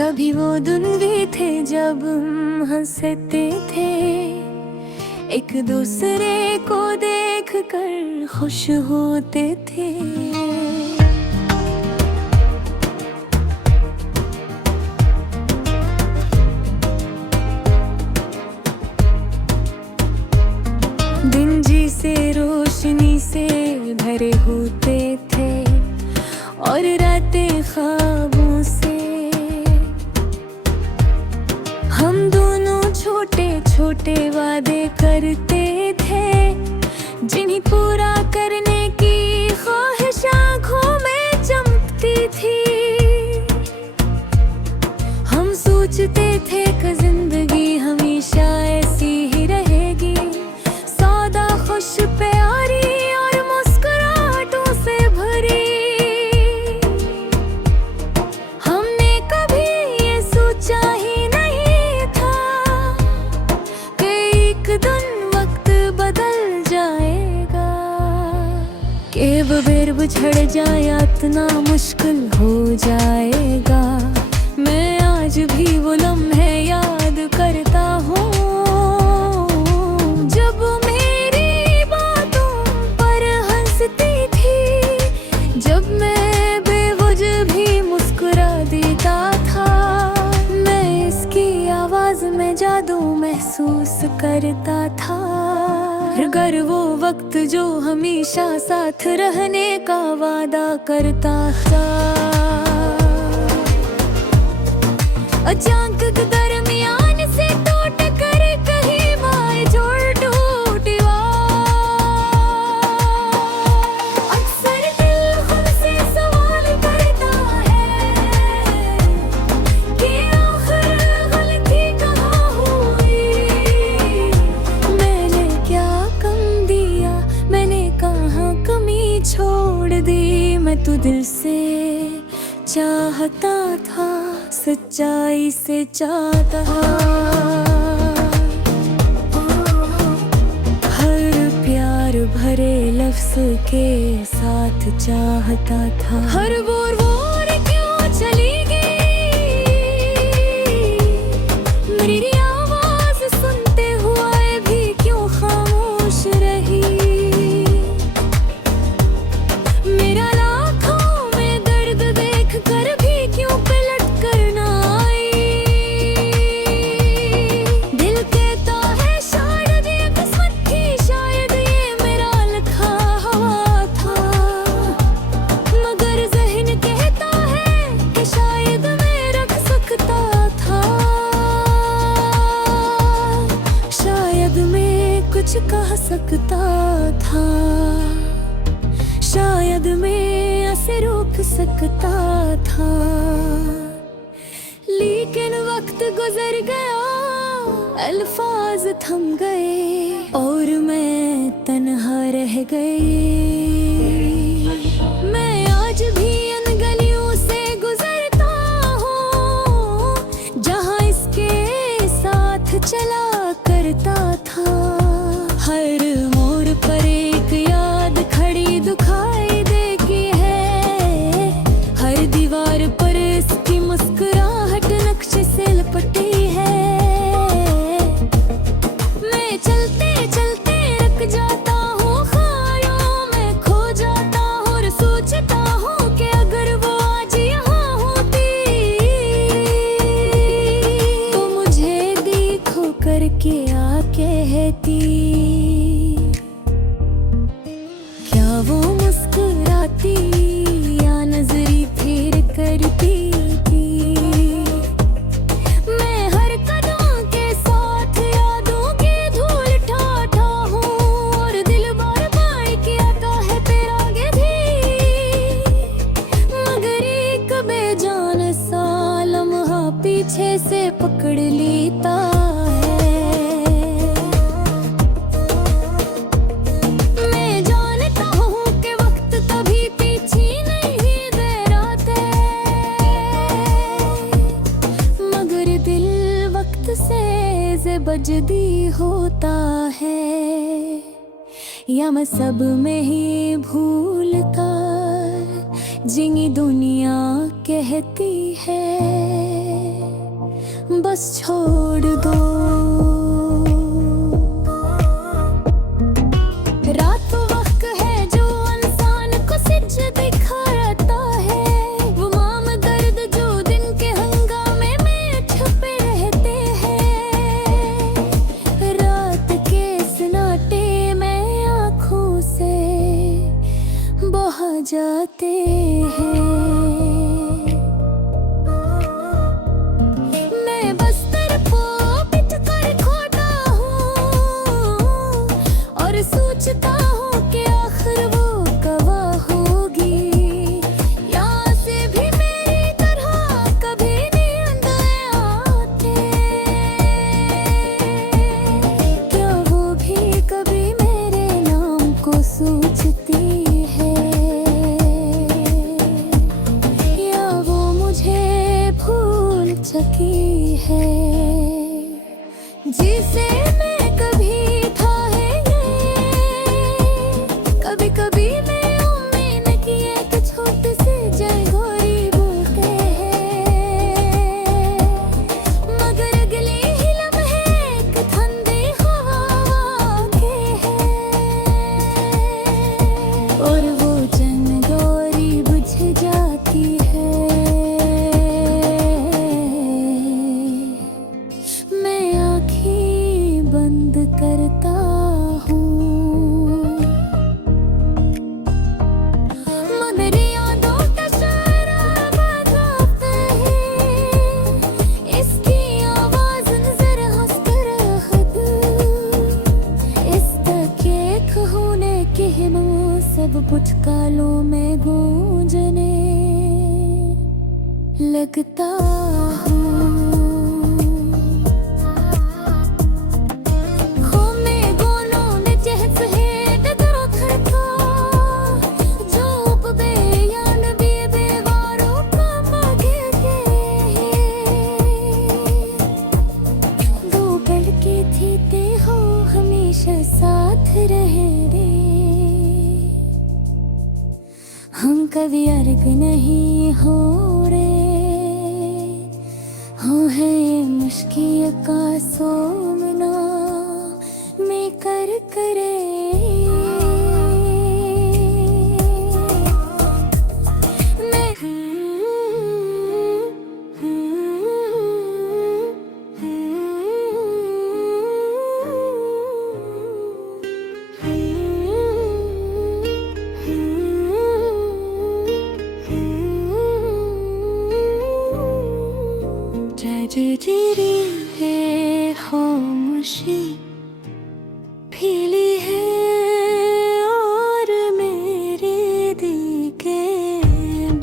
कभी वो दिन भी थे जब हम हंसते थे, एक दूसरे को देख कर खुश होते थे। दिन जी से रोशनी से भरे होते थे और रातें ख्वाबों से। हम दोनों छोटे छोटे वादे करते थे, जिन्हें पूरा करने की ख्वाहिश आँखों में चमकती थी। हम सोचते थे कि जिंदगी हमेशा ऐसी ही रहेगी, सौदा खुश प्यारी और मुस्कुराहटों से भरी। हमने कभी ये सोचा ही नहीं था कि एक दिन वक्त बदल जाएगा, कि बेर बिछड़ जाए इतना मुश्किल हो जाएगा। मैं आज भी वो लम्हे याद करता हूँ जब मेरी बातों पर हंसती थी, जब मैं बेवजह भी मुस्कुरा देता था। मैं इसकी आवाज में जादू महसूस करता था। अगर वो वक्त जो हमेशा साथ रहने का वादा करता था, अचानक दरमियान से टूट कर कहीं बार जोड़ टूटी। अक्सर दिल खुद से सवाल करता है कि आखिर गलती कहाँ हुई। मैंने क्या कम दिया, मैंने कहाँ कमी छोड़ दी। मैं तो दिल से चाहता था, सच्चाई से चाहता, हर प्यार भरे लफ्ज़ के साथ चाहता था। हर बोर क्यों चली गई, मेरी आवाज़ सुनते हुए भी क्यों खामोश रही। मेरा लाखों में दर्द देख कर भी क्यों पलट कर ना आई। दिल कहता है शायद ये किस्मत थी, शायद ये मेरा लिखा हुआ था, मगर ज़हन कहता है कि शायद मैं रख सकता था। शायद मैं कुछ कह सकता था, शायद मैं ऐसे रोक सकता था। लेकिन वक्त गुजर गया, अल्फाज थम गए और मैं तन्हा रह गई। मैं आज भी इन गलियों से गुजरता हूँ जहाँ इसके साथ चला करता था। हर मोड़ पर एक याद खड़ी दुखाई देगी है, हर दीवार पर इसकी मुस्कुराहट नक्शे से लपटी है। मैं चलते चलते रख जाता हूँ, ख्यालों में खो जाता हूँ और सोचता हूँ कि अगर वो आज यहाँ होती तो मुझे देखो करके आ कहती। क्या वो मुस्कुराती या नजरी फेर करती थी। मैं हर कदम के साथ यादों की धूल ठाठा हूँ और दिल बार बार कहता है तेरा आगे भी, मगर एक बेजान सा लम्हा पीछे से पकड़ लेता है। मैं जानता हूँ कि वक्त कभी पीछे नहीं दहराते, मगर दिल वक्त से बजदी होता है। या मैं सब में ही भूल कर जिंगी दुनिया कहती है। बस छोड़ दो। रात वक्त है जो इंसान को सच दिखाता है, वो माम दर्द जो दिन के हंगामे में छुपे रहते हैं। रात के सन्नाटे में आँखों से बहा जाते हैं। सोचता हूँ कि आखिर वो गवाह होगी, यहाँ से भी मेरी तरह कभी नींद आते। क्या वो भी कभी मेरे नाम को सोचती है, या वो मुझे भूल चुकी है। जिसे मैं कभी कभी मैं उम्मीद किए कि छोटे से जंगोरी बोलते हैं, मगर अगले ही लम्हे एक ठंडी हवा के हैं, और वो जंगोरी बुझ जाती है। मैं आँखें बंद करता हूँ, सब भुटकालों में गूंजने लगता हूँ। खोमे गोनों ने चहस है डगरों खड़का, जो उपबे यान बेवारों का मागे के वो पल की थी ते हो हमेशा साथ रहे रे। हम कभी अर्ग नहीं हो रे, हो है मुश्किल का सोमना में कर करे। ट्रेजेडी है खामोशी फीली है, और मेरे दिल के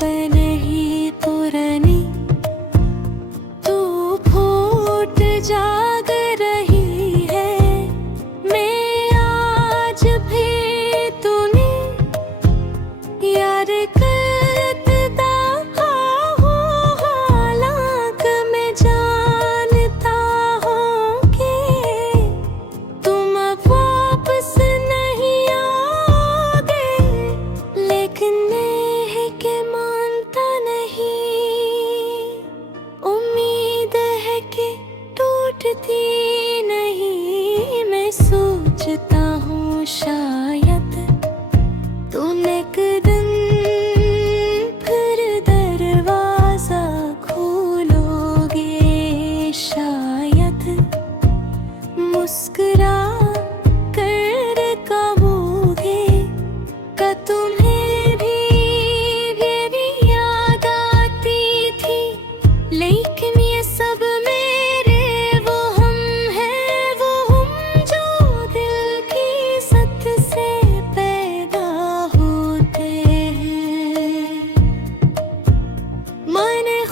बने ही पुरानी तू फूट जाग रही है। मैं आज भी तूने यार नहीं। मैं सोचता हूँ शायद तूने एक दिन फिर दरवाजा खोलोगे, शायद मुस्कुरा कर कहोगे का तुम्हें भी याद आती थी, लेकिन ये सब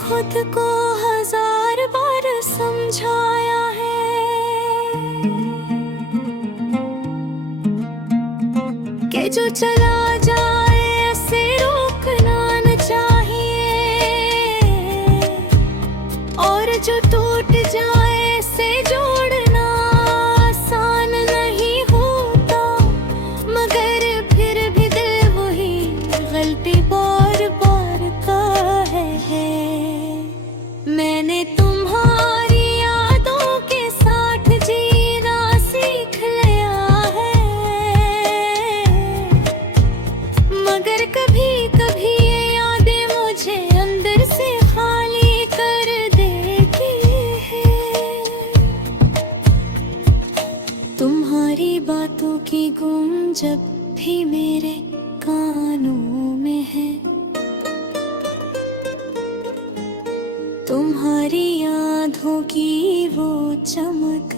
खुद को 1000 बार समझाया है कि जो चला जाए ऐसे रोकना न चाहिए, और जो टूट जाए ऐसे जोड़ना आसान नहीं होता, मगर फिर भी दिल वही गलती बार बार का है। मैंने तुम्हारी जब भी मेरे कानों में है। तुम्हारी आँखों की वो चमक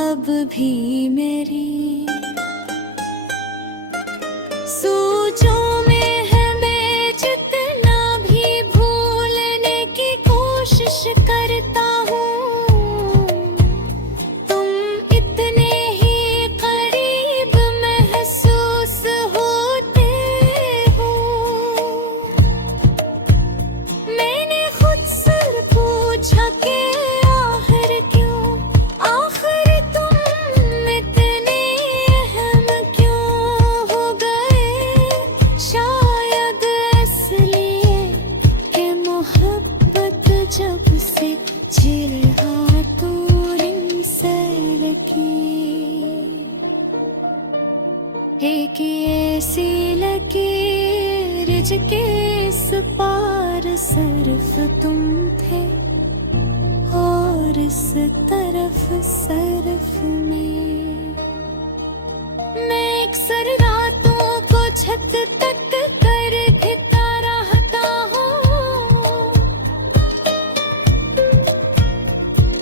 अब भी मेरी सोचों में है। मैं जितना भी भूलने की कोशिश करता हूँ, तुम इतने ही करीब महसूस होते हो। मैंने खुद से पूछा कि आखिर क्यों, आखिर तुम इतने अहम क्यों हो गए। शायद इसलिए कि मोहब्बत जब से चिढ़ा तो रिंग से लगी। एक ऐसी लकीर जिसके इस पार सिर्फ तुम थे, और इस तरफ सिर्फ मैं अक्सर रातों को छत तक कर घिरता रहता हूँ।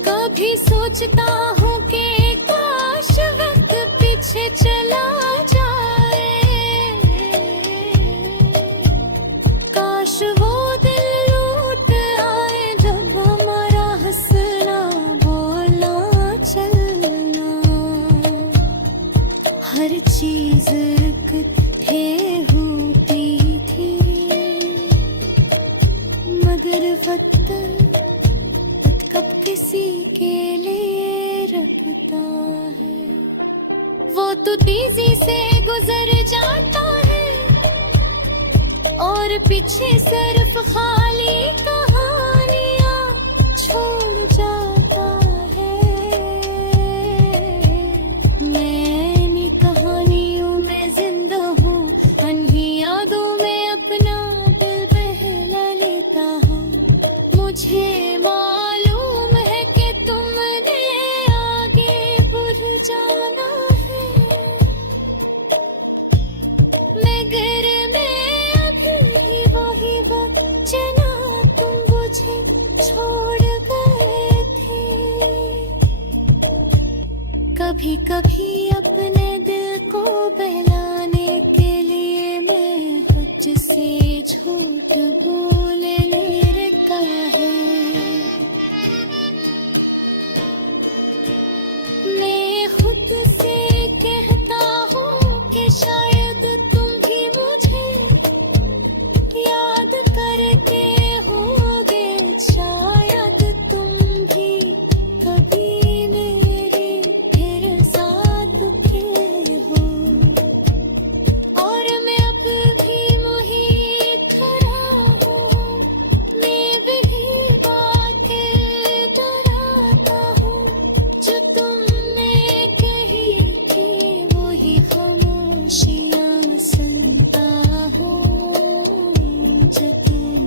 कभी सोचता हूँ कि काश वक्त पीछे चला जाए, काश वो दिल लौट आए जब हमारा हंसना बोलना चलना हर चीज इकट्ठे होती थी। मगर वक्त कब किसी के लिए रखता है। वो तो तेजी से गुजर जाता है और पीछे सिर्फ खाली कहानियां छोड़ जाता है। मैं इन्हीं कहानियों में जिंदा हूँ, अनही यादों में अपना दिल बहला लेता हूँ। मुझे मालूम है कि तुमने आगे बढ़ जाना है, मगर मैं अभी वही वक्त जना तुम मुझे छोड़ गए थे। कभी कभी अपने दिल को बहलाने के लिए मैं खुद से झूठ बोलने लगता है। मैं खुद से कहता हूँ कि शायद तुम भी मुझे याद करते होगे, शायद तुम भी कभी मेरे फिर साथ थे हो। और मैं अब भी वही खड़ा हूँ, मैं वही बातें दोहराता हूँ जो तुमने कही थी, वही खामोशियाँ सुनता हूँ जो तुम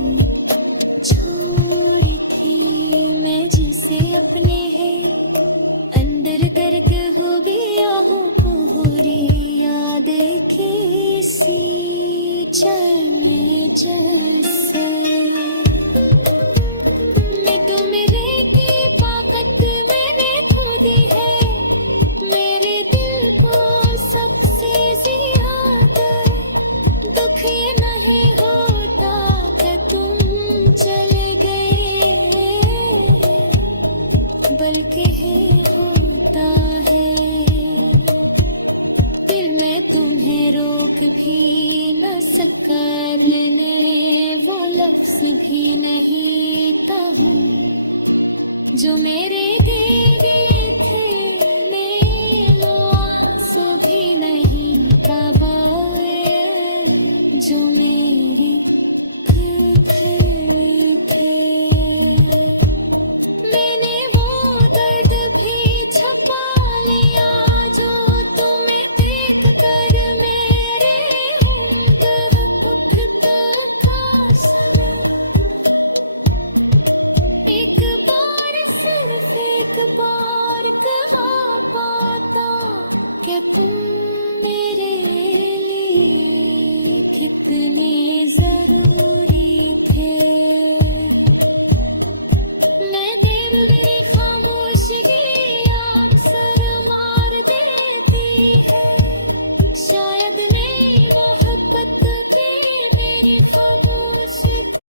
छोड़ी थी। मैं जिसे अपने है अंदर गर्क हो गया हूँ, पूरी याद किसी चलने जैसे। मैं तो मेरे की ताकत मैंने खो दी है, मेरे दिल को सबसे ज्यादा दुख ये नहीं होता कि तुम चले गए, बल्कि है होता है दिल में तुम्हें रोक भी न सकने, वो लफ्ज भी नहीं कहूँ जो मेरे दिल थे। मेरे आंसू भी नहीं कबाए जो मेरे दिल थे। मैंने वो दर्द भी छुपा लिया जो तुम्हें देख कर मेरे होंठ उठता था समय। एक बार सिर्फ एक बार कहा पाता कि तुम